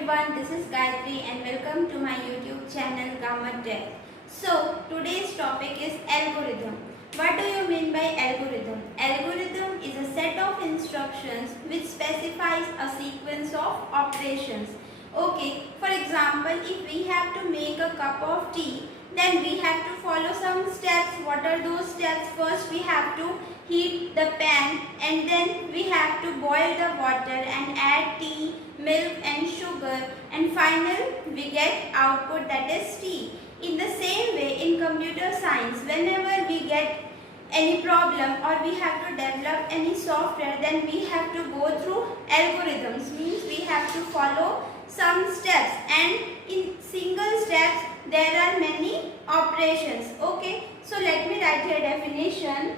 everyone, this is Gayatri and welcome to my YouTube channel Grammar Tech. So, today's topic is algorithm. What do you mean by algorithm? Algorithm is a set of instructions which specifies a sequence of operations. Okay, for example, if we have to make a cup of tea, then we have to follow some steps. What are those steps? First, we have to heat the pan and then we have to boil the water and add tea, milk and sugar, and finally we get output, that is tea. In the same way, in computer science, whenever we get any problem or we have to develop any software, then we have to go through algorithms, means we have to follow some steps, and in single steps there are many operations. Okay, so let me write here definition.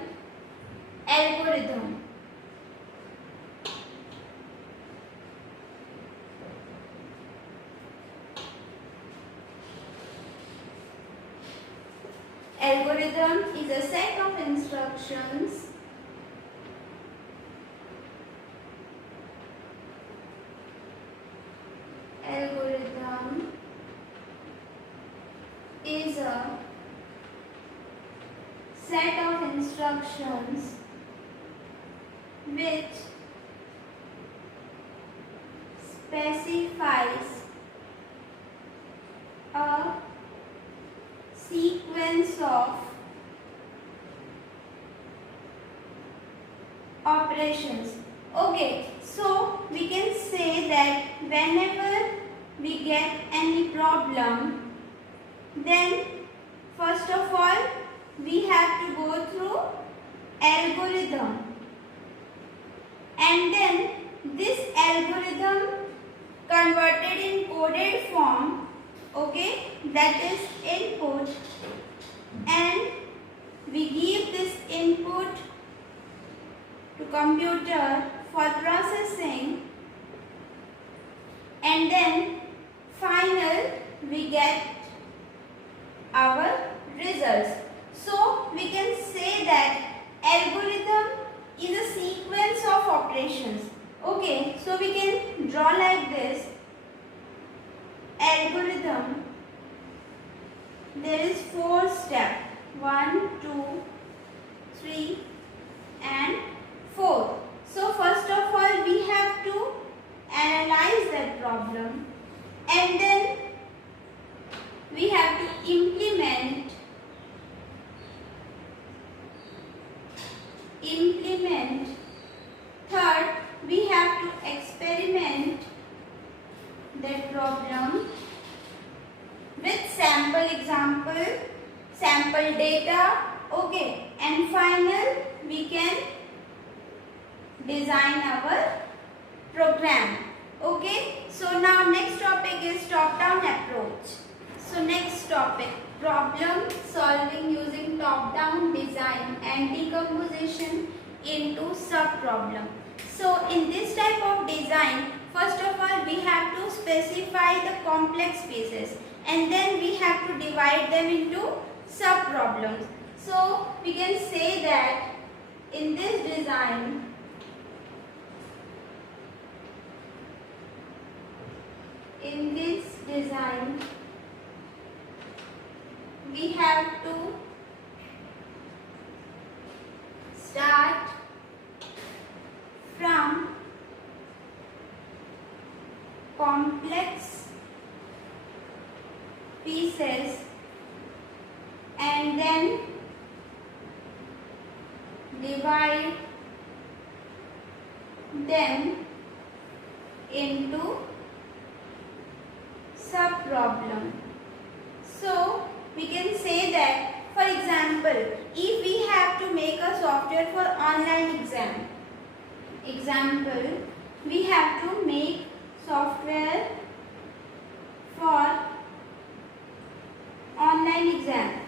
Algorithm. Algorithm is a set of instructions Algorithm is a set of instructions which specifies a sequence of operations. Okay, so we can say that whenever we get any problem, then first of all we have to go through algorithm, and then this algorithm converted in coded form, okay, that is input, and we give this input to computer for processing, and then final we get our results. So we can say that algorithm is a sequence of operations. Okay, so we can draw like this. Algorithm, there is 4 steps, 1, 2, 3 and 4. So first of all we have to analyze that problem, and then we have to implement third, we have to experiment that problem with sample example, sample data, okay, and final we can design our program. Okay, so now next topic is top-down approach. So next topic, problem solving using top-down design and decomposition into sub-problem. So in this type of design, first of all we have to specify the complex pieces, and then we have to divide them into sub-problems. So we can say that in this design, we have to start from complex pieces and then divide them into sub-problem. So we can say that, for example, if we have to make a software for online example, we have to make software for online exam.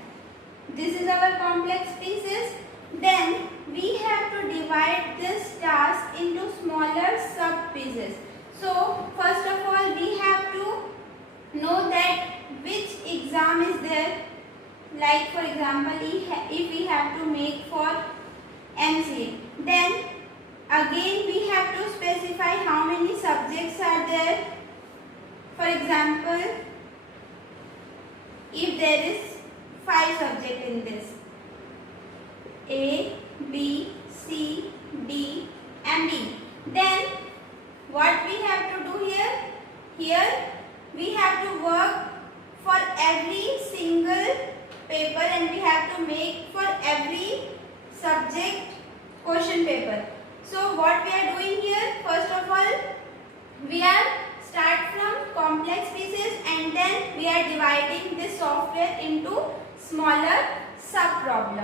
This is our complex pieces. Then we have to divide this task into smaller sub pieces. So first of all we have to know that which exam is there. Like for example, if we have to make for MCA, then again we have to specify how many subjects For example, if there is 5 subjects in this, A, B, C, D and D, then what we have to do here? Here we have to work for every single paper and we have to make for every subject question paper. So what we are doing here, first of all, we are start from complex pieces and then we are dividing this software into smaller sub problems.